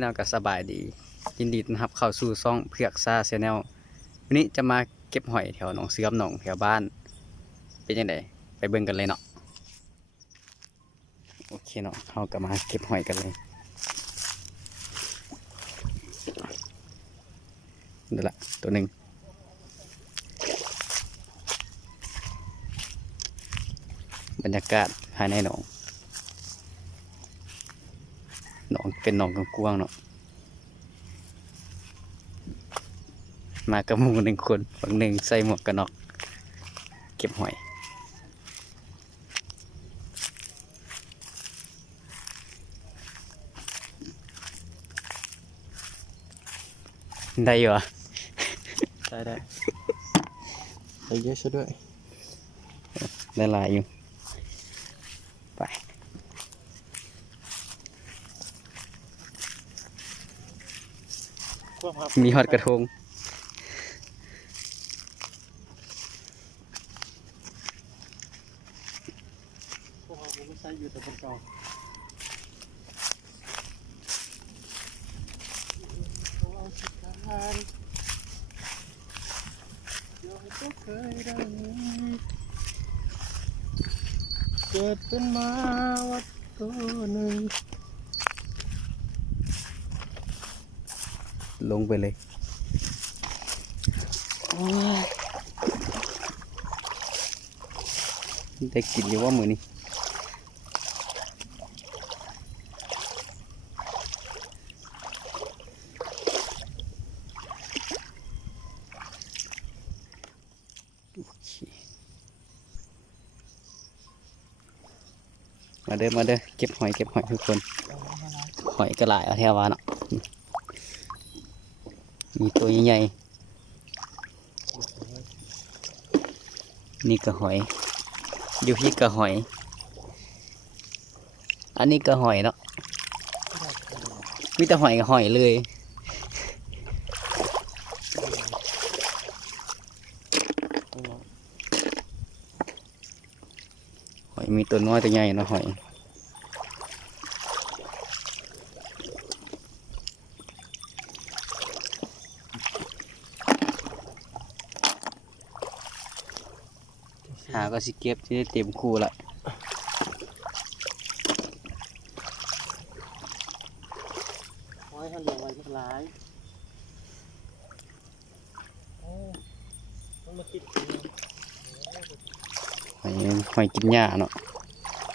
เนาะก็สบายดี ยินดีต้อนรับเข้าสู่ช่องเผือกซาแชนแนลวันนี้จะมาเก็บหอยแถวหนองเสือมหนองแถวบ้าน เป็นยังไงไปเบิ่งกันเลยเนาะโอเคเนาะเราก็มาเก็บหอยกันเลยเดี๋ยวละตัวหนึ่งบรรยากาศภายในหนอง หนอง เป็นหนองกว้างๆเนาะมากับหมูหนึ่งคนฝั่งหนึ่งใส่หมวกกันน็อก เก็บหอยได้อยู่อะได้ได้ไปเยอะซะด้วยได้หลายอยู่ มีฮอดกระทงพวกเราไม่ใช่อยู่แต่บนเก่าเราสิการเดี๋ยวให้ตัวเคยได้ยินเกิดเป็นมาวัดตัวหนึ่ง ลงไปเลยได้กินอยู่ว่ามือนี้มาเด้อมาเด้อเก็บหอยเก็บหอยทุกคน หอยกระหลายเอาแถววาเนาะ มีตัวใหญ่ๆนี่ก็หอยอยู่พี่ก็หอย อันนี้ก็หอยเนาะมีแต่หอยกับหอยเลยหอยมีตัวน้อยตัวใหญ่เนาะหอย หาก็สิเก็บที่ได้เต็มคู่ละไว้ให้เหลือไว้สักหลายโอ้ต้องมาติดกันหอยหอยกินหญ้าเนาะ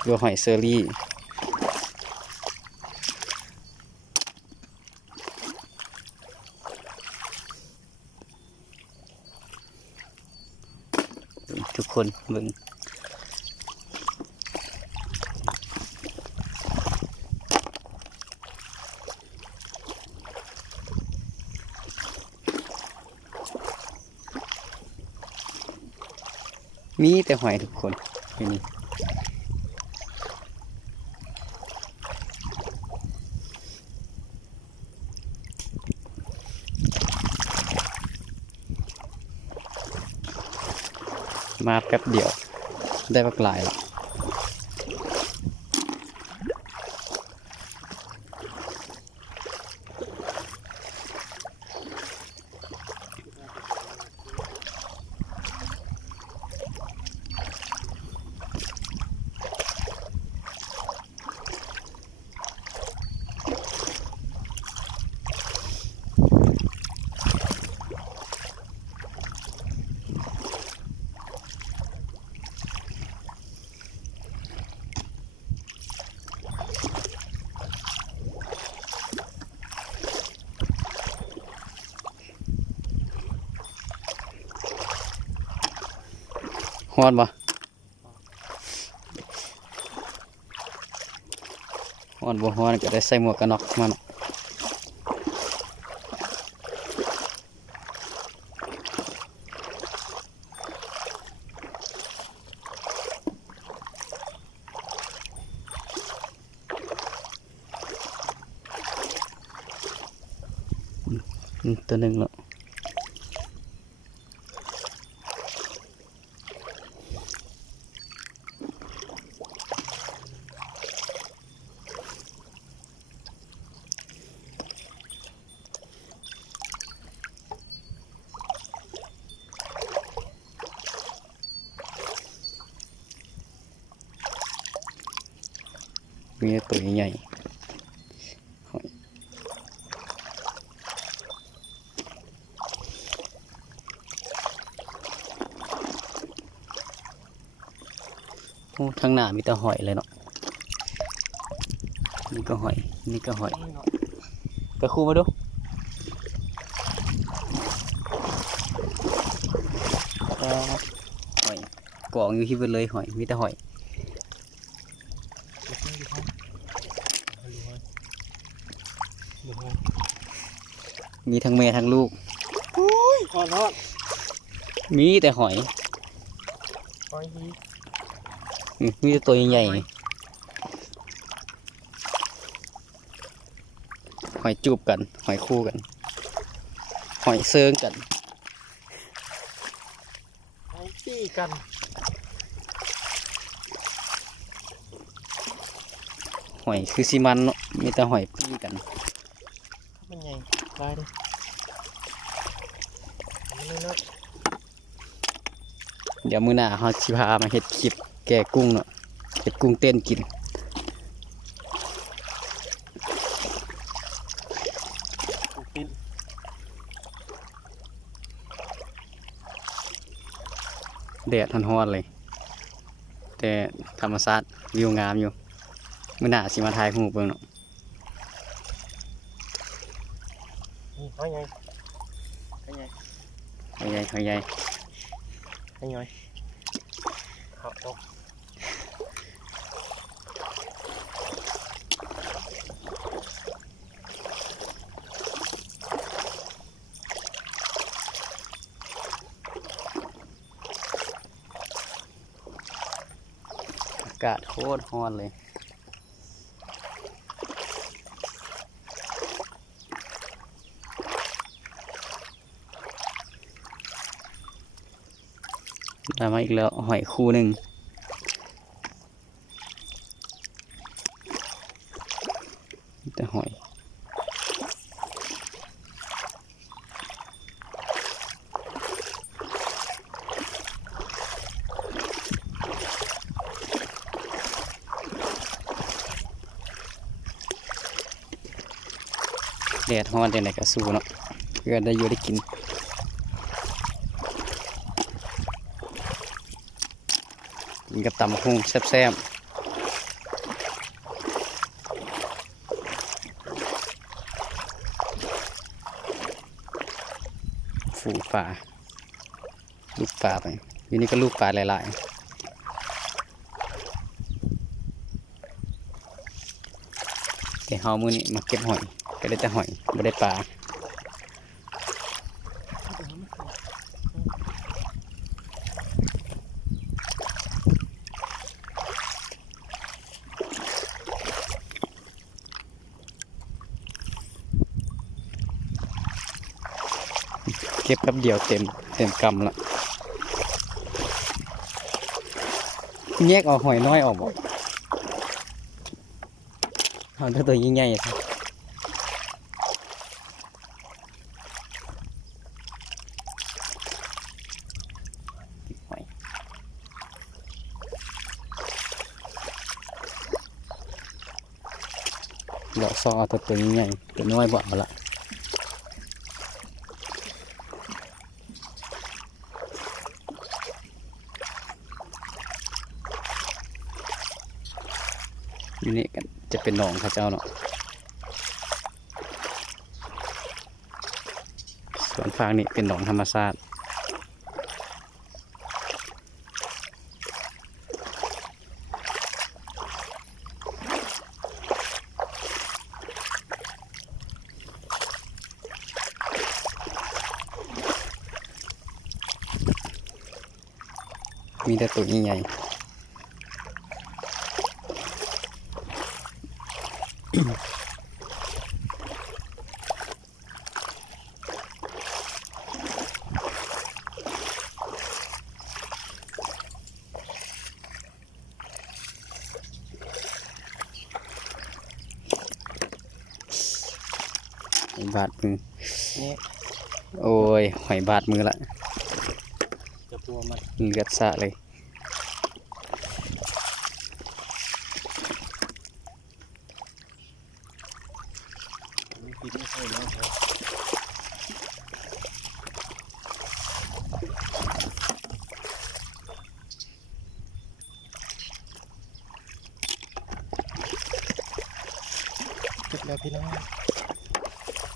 หรือว่าหอยเซอรี่ ทุก คนเบิ่งมีแต่หอยทุกคนนี่ มาแป๊บเดียว ได้ปักหลายแล้ว อนบ่ฮอนบ่ฮอนก็ได้ใส่หมวกกันน็อกมาเน มีตัวใหญ่ทั้งหน้ามีแต่หอยเลยเนาะ นี่ก็หอย นี่ก็หอยกระคูมาดูหอยกองอยู่ที่บนเลยหอย มีแต่หอย มีทั้งแม่ทั้งลูกทอดทอดมีแต่หอย หอยดีอืมมีแต่ตัวใหญ่ๆนี่หอยจูบกัน หอยคู่กัน หอยเซิงกัน หอยปี้กันหอยคือซีมันเนาะมีแต่หอยปี้กันมันใหญ่ได้เลยนเดี๋ยวมื้อหน้าเราสิพามาเฮ็ดคลิปแก่กุ้งเนาะเฮ็ดกุ้งเต้นกินๆปูปิ้นแดดทันฮอดเลย แต่ธรรมชาติวิวงามอยู่มื้อหน้าสิมาถ่ายรูปเบิ่งเนาะ นี่หอยใหญ่หอยใหญ่หอยใหญ่หอยใหญ่ หอยใหญ่ครับตก อากาศโคตรร้อนเลย ได้มาอีกแล้วหอยคู่หนึ่งแต่หอยแดดฮ้อนจังไดก็สู้เนาะเพื่อได้อยู่ได้กิน กินกับตำหุ่งแซ่บๆฝูปลาลูกปลาไปอยู่นี่ก็ลูกปลาหลาย ๆแต่เฮามือนี้มาเก็บหอย ก็ได้แต่หอยไม่ได้ปลา เก็บแป๊บเดียวเต็มเต็มกำละแยกเอาหอยน้อยออกบ่เอาแต่ตัวยิ่งใหญ่ๆสิหอยเดี๋ยวซอเอาตัวตัวยิ่งใหญ่ตัวน้อยบ่เอาละ อยู่นี่กันจะเป็นหนองข้าเจ้าเนาะส่วนฟางนี่เป็นหนองธรรมชาติมีแต่ตัวใหญ่ บาดมือนี่โอ้ยหอยบาดมือละจะปัวมันเลือดสะเลย แล้ว พี่น้อง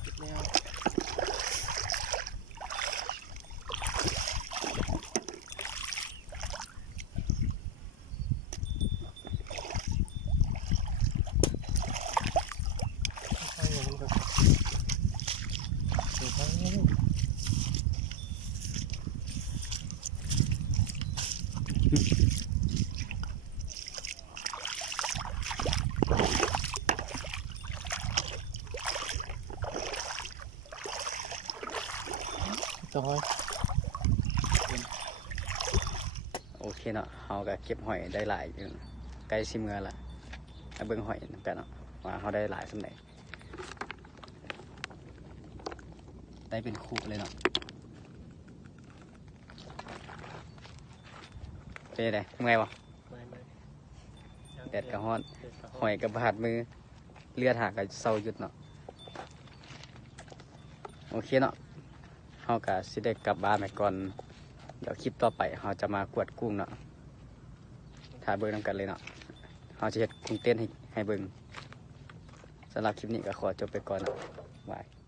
ปิดแล้ว ข้างๆอย่างนี้ครับดูข้างนี้ จอยโอเคเนาะเฮาก็เก็บหอยได้หลายอยู่นะใกล้สิเมื่อละมาเบิ่งหอยนำกันเนาะว่าเฮาได้หลายสำไหนได้เป็นคู่เลยเนาะเป็นไงเมื่อยบ่ไม่ไม่แดดก็ฮ้อนแดดก็หอยกับบาดมือ เลือดหากกับเศร้าหยุดเนาะโอเคเนาะเฮาก็สิได้กลับบ้านไปก่อน เดี๋ยวคลิปต่อไปเราจะมากวดกุ้งเนาะถ่ายเบิ้งนำกันเลยเนาะเราจะเห็ดกุ้งเต้นให้ให้เบิ้งสำหรับคลิปนี้ก็ขอจบไปก่อนเนาะบาย